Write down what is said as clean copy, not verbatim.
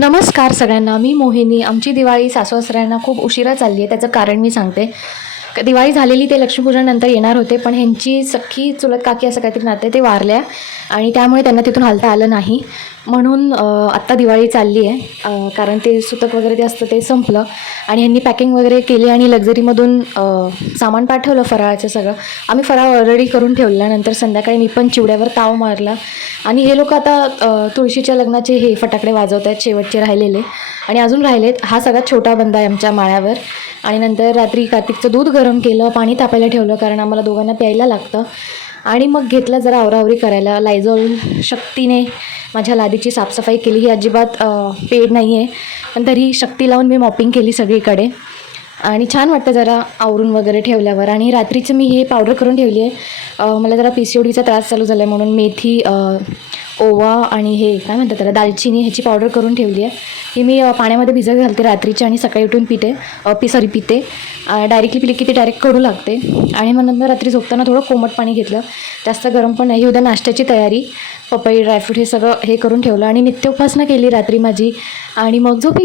नमस्कार सगळ्यांना, मी मोहिनी. आमची दिवाळी सासू-सासऱ्यांना खूप उशिरा चालली आहे. त्याचं कारण मी सांगते. दिवाळी झालेली ते लक्ष्मीपूजननंतर येणार होते, पण ह्यांची सख्खी चुलत काकी असं काहीतरी नाते ते वारल्या आणि त्यामुळे त्यांना तिथून हलता आलं नाही. म्हणून आत्ता दिवाळी चालली आहे. कारण ते सुतक वगैरे ते असतं ते संपलं आणि ह्यांनी पॅकिंग वगैरे केली आणि लक्झरीमधून सामान पाठवलं फराळाचं सगळं. आम्ही फराळ ऑलरेडी करून ठेवला. नंतर संध्याकाळी मी पण चिवड्यावर ताव मारला आणि हे लोक आता तुळशीच्या लग्नाचे हे फटाकडे वाजवत आहेत शेवटचे राहिलेले आणि अजून राहिलेत. हा सगळ्यात छोटा बंदा आहे आमच्या माळ्यावर. आणि नंतर रात्री कार्तिकचं दूध गरम केलं, पाणी तापायला ठेवलं कारण आम्हाला दोघांना प्यायला लागतं. आणि मग घेतलं जरा आवरावरी करायला. लायझॉल शक्तीने माझ्या लादीची साफसफाई केली. ही अजिबात पेड नाही आहे, पण तरी शक्ती लावून मी मॉपिंग केली सगळीकडे आणि छान वाटतं जरा आवरून वगैरे ठेवल्यावर. आणि रात्रीचं मी हे पावडर करून ठेवली आहे. मला जरा PCODचा त्रास चालू झाला आहे म्हणून मेथी, ओवा आणि हे काय म्हणतात त्याला दालचिनी ह्याची पावडर करून ठेवली आहे. ही मी पाण्यामध्ये भिजत घालते रात्रीची आणि सकाळी उठून पिते. डायरेक्टली पिली की ती डायरेक्ट कडू लागते. आणि मग नंतर रात्री झोपताना थोडं कोमट पाणी घेतलं, जास्त गरम पण नाही. उद्या नाश्त्याची तयारी, पपई ड्रायफ्रूट हे सगळं हे करून ठेवलं आणि नित्योपासना केली रात्री माझी आणि मग झोपी